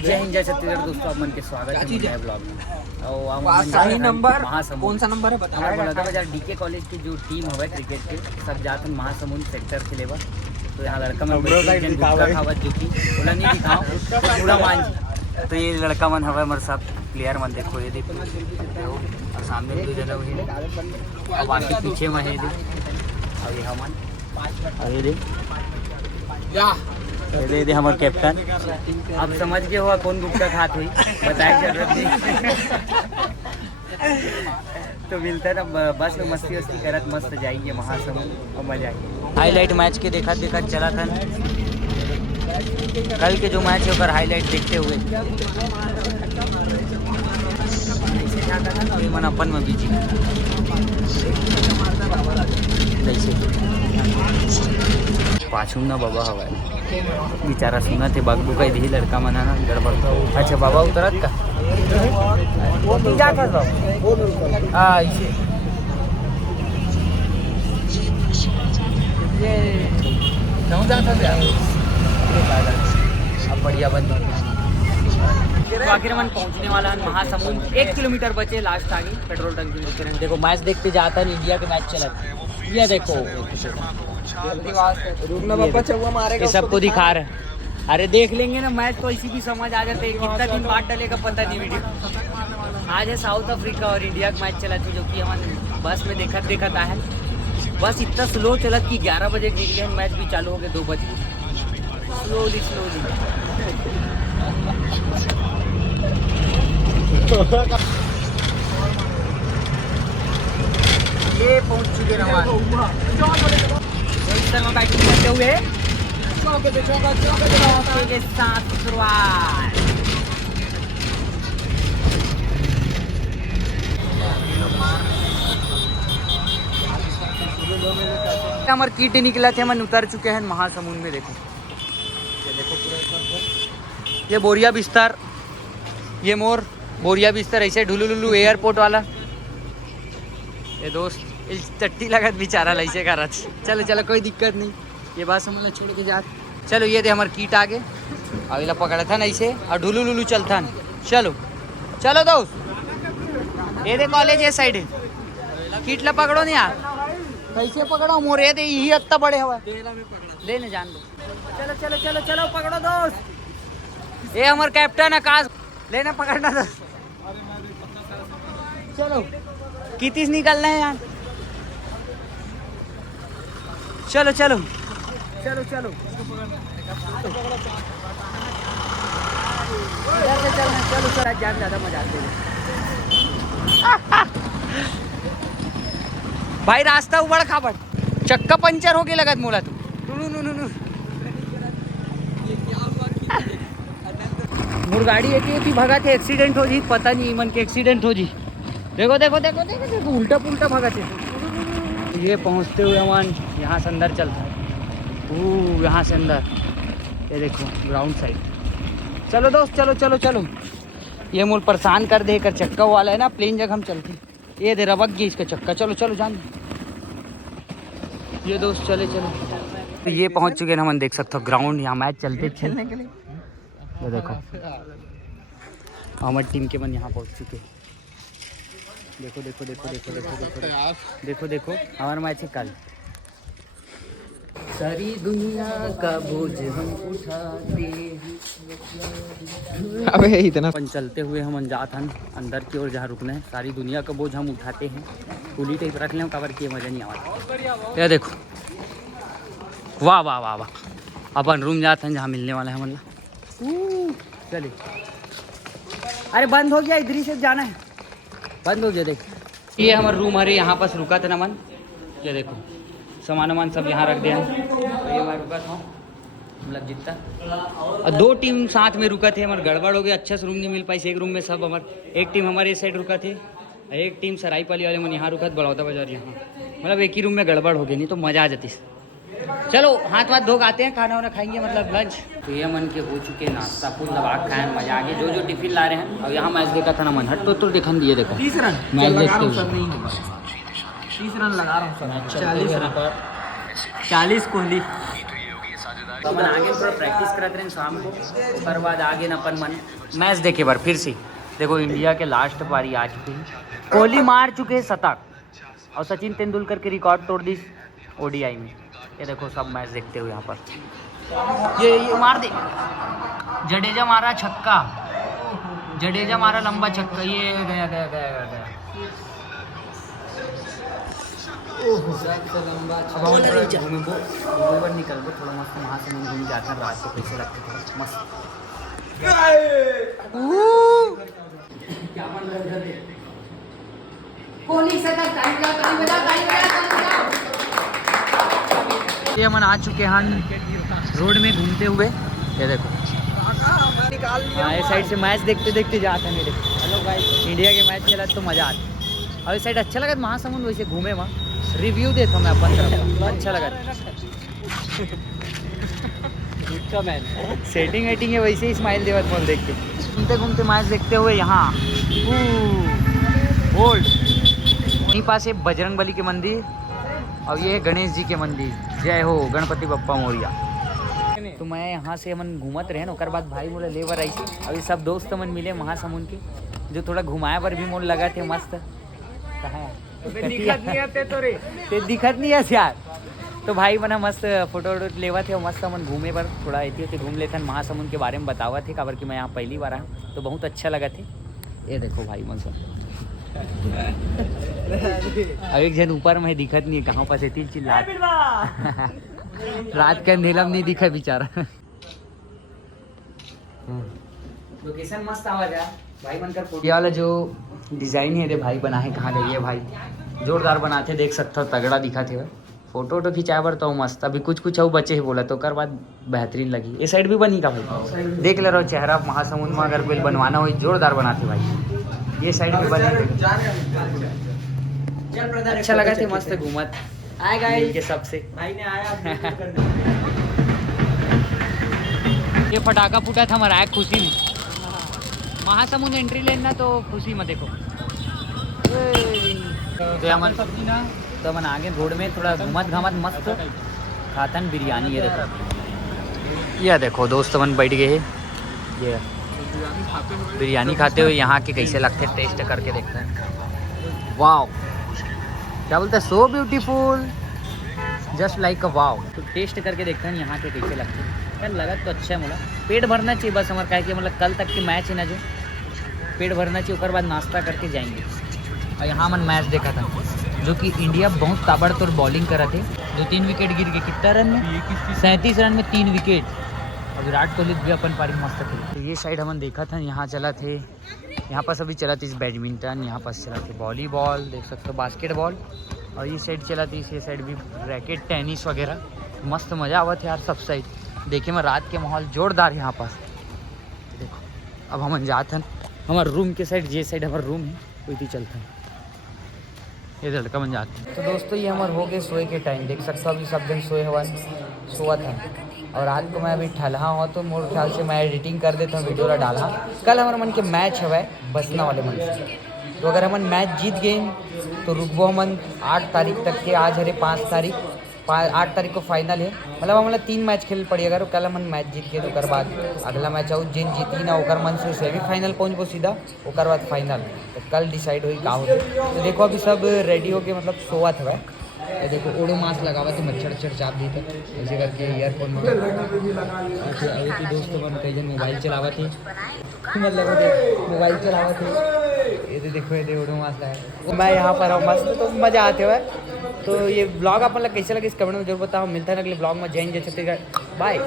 जय हिंद जय छत्तीसगढ़ दोस्तों, आप मन के स्वागत है नए ब्लॉग में। सही नंबर महासमुंद कौन सा नंबर है हमारे बलौदाबाजार डीके कॉलेज की जो टीम है क्रिकेट के सब जाते हैं महासमुंद सेक्टर खेलेगा। तो यहाँ लड़का मन खावत जो कि बोला नहीं दिखाओ पूरा मान जी। तो ये लड़का मन हवा हमारे साथ प्लेयर मन देखो, ये देखो और सामने दो जगह हुई और बाकी पीछे में है और ये हमन और ये दे हमारे कैप्टन। आप समझ गए हो कौन गुप्ता खात हुई, बताए जरूरत नहीं। तो मिलता है ना बस में मस्ती वस्ती करत मस्त जाएंगे महासमुंद और मजा आएगी। हाईलाइट मैच के देखा चला था कल के जो मैच है उधर हाईलाइट देखते हुए मन अपन में बीजी पाछू ना बाबा हवा बेचारा सुना थे बागबू का ही लड़का मना ना गड़बड़। अच्छा बाबा उतरत का हाँ इसे अब बढ़िया बंद तो आखिर मन पहुंचने वाला है महासमुंद। 1 किलोमीटर बचे लास्ट आगे पेट्रोल टंकी में। देखो मैच देखते जाता है इंडिया के मैच चला, ये देखो ये सबको दिखा रहे। अरे देख लेंगे ना मैच तो इसी भी समझ आ जाते। कितना दिन बाद डलेगा पता नहीं वीडियो। आज है साउथ अफ्रीका और इंडिया का मैच चला थी जो कि हम बस में देखत है। बस इतना स्लो चला कि 11 बजे निकले मैच भी चालू हो गए 2 बजे। स्लोली ये पहुंच चुके हैं बैटिंग करते हुए के साथ शुरुआत। हमारे कीट निकला थे, हम उतर चुके हैं महासमुंद में। देखो ये बोरिया बिस्तर, ये मोर बोरिया बिस्तर ऐसे ढुलुलुलु एयरपोर्ट वाला। ये दोस्त चट्टी लगत बेचारा ऐसे कर। चलो कोई दिक्कत नहीं, ये बात समझ छोड़ के जा। चलो ये दे हमारे कीट आगे अगला पकड़ा था ना ऐसे और ढुलुलुलु चलता न। चलो दोस्त ये दे कॉलेज ये साइड कीट ला पकड़ो नहीं यार, कैसे पकड़ो मोर ये दे यही इतना बड़े हवा लेने जान दो। चलो पकड़ो दोस्त। ये हमारे कैप्टन आकाश लेना पकड़ना दोस्त। चलो कितीस निकलना है यार। चलो चलो जान ज्यादा मजा आते हैं। भाई रास्ता उबड़ खाबड़ चक्का पंचर हो के लगत मोला तू मोर गाड़ी एक भगा थे एक्सीडेंट हो जी, पता नहीं मन के एक्सीडेंट हो जी। देखो उल्टा पुल्टा भगा थे। ये पहुंचते हुए हम यहाँ से अंदर चलता है। यहाँ से अंदर ये देखो ग्राउंड साइड। चलो दोस्त चलो। ये मोर परेशान कर दे कर चक्का वाला है ना प्लेन जगह हम चलते। ये दे रबक गई इसका चक्का। चलो जान ये दोस्त चले। तो ये पहुंच चुके हैं हम, देख सकते हो ग्राउंड। यहाँ मैच चलते खेलने के लिए। ये देखो हमारी टीम के मन यहाँ पहुंच चुके। देखो हमारा मैच है कल। सारी दुनिया का बोझ हम उठाते अबे इतना चलते हुए हम जात हन अंदर की ओर जहाँ रुकना है। सारी दुनिया का बोझ हम उठाते हैं। पुली टाइप रख लें कवर किए मजा नहीं आता। ये देखो वाह अपन रूम जाते हैं जहाँ मिलने वाला है मतलब। चलिए अरे बंद हो गया, इधर ही से जाना है। बंद हो गया। देख ये हमारा रूम है, यहाँ पास रुका था ना मन। ये देखो सामान सब यहाँ रख दिया। तो ये मैं रुका था मतलब जितना और 2 टीम साथ में रुका थे। हमारे गड़बड़ हो गया, अच्छा से रूम नहीं मिल पाई। एक रूम में सब हमारे एक टीम हमारे इस साइड रुका थे, एक टीम सरायपाली वाले मन यहाँ रुका थे बलौदाबाजार यहाँ। मतलब एक ही रूम में गड़बड़ हो गई, नहीं तो मज़ा आ जाती। चलो हाथ धो के आते हैं, खाना वाना खाएंगे मतलब लंच। तो ये मन के हो चुके नाश्ता फुल दबा खाए मजा आ गया। जो टिफिन ला रहे हैं। और यहाँ मैच देखा था ना मन हट तो देखा दिए। देखो 30 रन मैच देखते हुए 30 रन लगा रहा हूँ 40 कोहली तो अपन आगे थोड़ा प्रैक्टिस करते रहे शाम को, उसके बाद आगे न अपन मन मैच देखे बार फिर से। देखो इंडिया के लास्ट पारी आ चुके हैं, कोहली मार चुके हैं शतक और सचिन तेंदुलकर के रिकॉर्ड तोड़ दी ओडीआई में। ये देखो सब मैच देखते हुए यहाँ पर ये मार दे, जडेजा मारा छक्का, जडेजा मारा लंबा छक्का, ये गया गया गया गया गया। अब हम घूमे निकल गए थोड़ा मस्त, वहाँ से घूम जाते हैं रात को, पैसे लगते थे मस्त। ये हम आ चुके हैं रोड में घूमते हुए, ये देखो हाँ इस साइड से मैच देखते देखते जाते हैं मेरे। हेलो गाइस, इंडिया के मैच चला तो मज़ा आता। और इस साइड अच्छा लगा महासमुंद, वैसे घूमे वहाँ रिव्यू देता हूँ मैं अपन तरफ, अच्छा लगा। सेटिंग वेटिंग है वैसे ही स्माइल देवत बोल देख के घूमते घूमते मैच देखते हुए यहाँ ओल्ड यहीं पास है बजरंगबली के मंदिर और ये है गणेश जी के मंदिर। जय हो गणपति बप्पा मोरिया। तो मैं यहाँ से मन घूमत रहे ना, बाद भाई मोला लेवर आई थी। अभी सब दोस्त मन मिले महासमुंद के, जो थोड़ा घुमाया पर भी मोल लगा थे मस्त। दिखत नहीं है यार। तो भाई मना मस्त फोटो वोटो लेवा थे, मस्त मन घूमे पर थोड़ा ऐसे घूम लेते हैं, महासमुंद के बारे में बतावा थे, काबर कि मैं यहाँ पहली बार आया तो बहुत अच्छा लगा थे। ये देखो भाई मन सब अब एक जन ऊपर में दिखत नहीं है, कहाँ पास है चिल्ला रात के अंधेरा में नहीं दिखा बेचारा। लोकेशन मस्त आवाज है भाई बनकर। ये वाला जो डिजाइन है रे भाई बना है, कहाँ गई है भाई, जोरदार बनाते देख सकते हो, तगड़ा दिखा थे। फोटो वोटो खिंचाए बर तो मस्त। अभी कुछ कुछ और बचे ही बोला तो कर बाद बेहतरीन लगी। ये साइड भी बनी का भाई, देख ले रहा हो चेहरा महासमुंद में अगर कोई बनवाना हो जोरदार बनाते भाई। ये साइड भी बने, अच्छा लगा थे मस्त घूमत आएगा के सबसे भाई ने आया। ये फटाका फूटा था हमारा खुशी में, महासमुंद एंट्री लेना तो खुशी में देखो। तो मन आगे रोड में थोड़ा घूमत घामत मस्त खातन बिरयानी। ये देखो, ये देखो दोस्त मन बैठ गए हैं, ये बिरयानी खाते हुए यहाँ के कैसे लगते हैं, टेस्ट करके देखते हैं। वाव, क्या बोलते हैं, so beautiful just like a wow. तो टेस्ट करके देखते हैं यहाँ के कैसे लगते हैं। यार लगा तो अच्छा है, मतलब पेट भरना चाहिए बस हमारे, क्या कि मतलब कल तक की मैच है ना, जो पेट भरना चाहिए, उसके बाद नाश्ता करके जाएंगे। और यहाँ मन मैच देखा था जो कि इंडिया बहुत ताबड़तोड़ बॉलिंग कर रहे थे, 2-3 विकेट गिर गए। कितना रन में? 37 रन में 3 विकेट। और विराट कोहली भी अपन पारी मस्त थे। तो ये साइड हमन देखा था, यहाँ चला थे, यहाँ पास अभी चला थी बैडमिंटन, यहाँ पास चला थे वॉलीबॉल, देख सकते हो बास्केटबॉल। और ये साइड चला थी, ये साइड भी रैकेट टेनिस वगैरह, मस्त मज़ा आवा था यार सब साइड देखे में। रात के माहौल जोरदार यहाँ पास देखो। अब हम जाते हैं हमारे रूम के साइड, ये साइड हमारा रूम है, वही चलते हैं, ये लड़का बन जाते हैं। तो दोस्तों ये हमारे हो गए सोए के टाइम, देख सकते हो अभी सब दिन सोए हुआ सोआ था। और रात को मैं अभी ठलहा हुआ तो मोर ख्याल से मैं एडिटिंग कर देता हूँ, वीडियो ला डाला। कल हमारे मन के मैच है बसना वाले मन से, तो अगर हमन मैच जीत गए तो रुकबो हमन 8 तारीख तक के। आज हरे 5 तारीख, 8 तारीख को फाइनल है, मतलब हमारा 3 मैच खेल पड़ी। अगर कल हमन मैच जीत गए तो बाद अगला मैच आउ जिन जीती ना ओकर मन से सेमीफाइनल पहुँचबो सीधा, ओकर बाद फाइनल। तो कल डिसाइड हुई का होगी। तो देखो अभी सब रेडी हो के मतलब सोआ था। ये देखो ओडो मास्क लगावा थे, मच्छर वच्छर चाप दी थे ऐसे करके, ईयरफोन में अभी की दोस्त मन कई जन मोबाइल चलावा थे, मतलब मोबाइल चलावा थे। ये देखो ये ओडो मास्क लगा, मैं यहाँ पर हूँ मस्त, तो मज़ा आते हुए। तो ये ब्लॉग आप मतलब कैसे लगे इस कमेंट में जरूर बताओ। मिलता है अगले ब्लॉग में। जय हिंद जय छत्तीसगढ़, बाय।